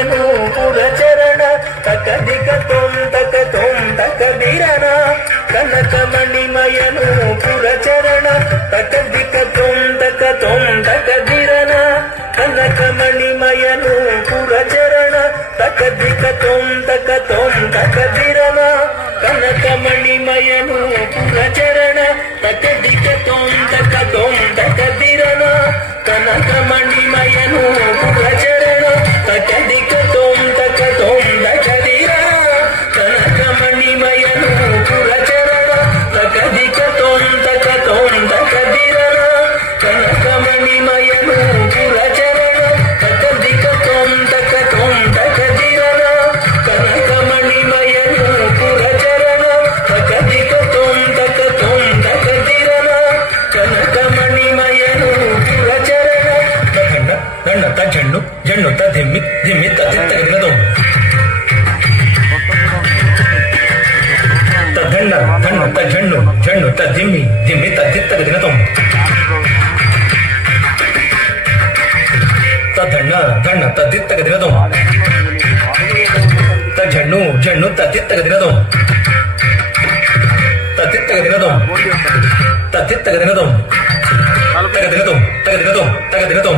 ಮಣಿಮಯನು ಪುರಚರಣ ತಕದಿಕ ತಕ ಬಿರನ ಕನಕ ಮಣಿಮಯನು ಪುರಚರಣ ತಕದಿಕ ತಕ ಬಿರನ ಕನಕ ಮಣಿಮಯನು ಪುರಚರಣ ತಕದಿಕ ತಕ ಬಿರನ ಕನಕ ಮಣಿಮಯನು ಪುರಚರಣ ತಕದಿಕ ತಕ ಬಿರನ ಕನಕ ಮಣಿಮಯನು ಪುರಚರಣ ತಕದಿಕ ತಕ ಬಿರನ ಕನಕ ಮಣಿಮಯನು ಪುರಚರಣ ತಕದಿಕ ತಕ ಬಿರನ ಕನಕ ಮಣಿಮಯನು ಪುರಚರಣ ತಕದಿಕ ತಕ ಬಿರನ ಕನಕ ಮಣಿಮಯನು ಪುರಚರಣ ತಕದಿಕ ತಕ ಬಿರನ ಕನಕ ಮಣಿಮಯನು ಪುರಚರಣ ಗಣ್ಣ ತ ಜಣ್ಣು ತ ಧಿಮ್ಮಿ ತ ತಿತ್ತಗದಿನದು ಧಣ್ಣ ತ ಜಣ್ಣು ತ ಧಿಮ್ಮಿ ತ ತಿತ್ತಗದಿನದು ತ ಧಣ್ಣ ತ ತಿತ್ತಗದಿನದು ತ ಜಣ್ಣು ತ ತಿತ್ತಗದಿನದು ತ ತಿತ್ತಗದಿನದು ತ ತಿತ್ತಗದಿನದು ತಗದಿನದು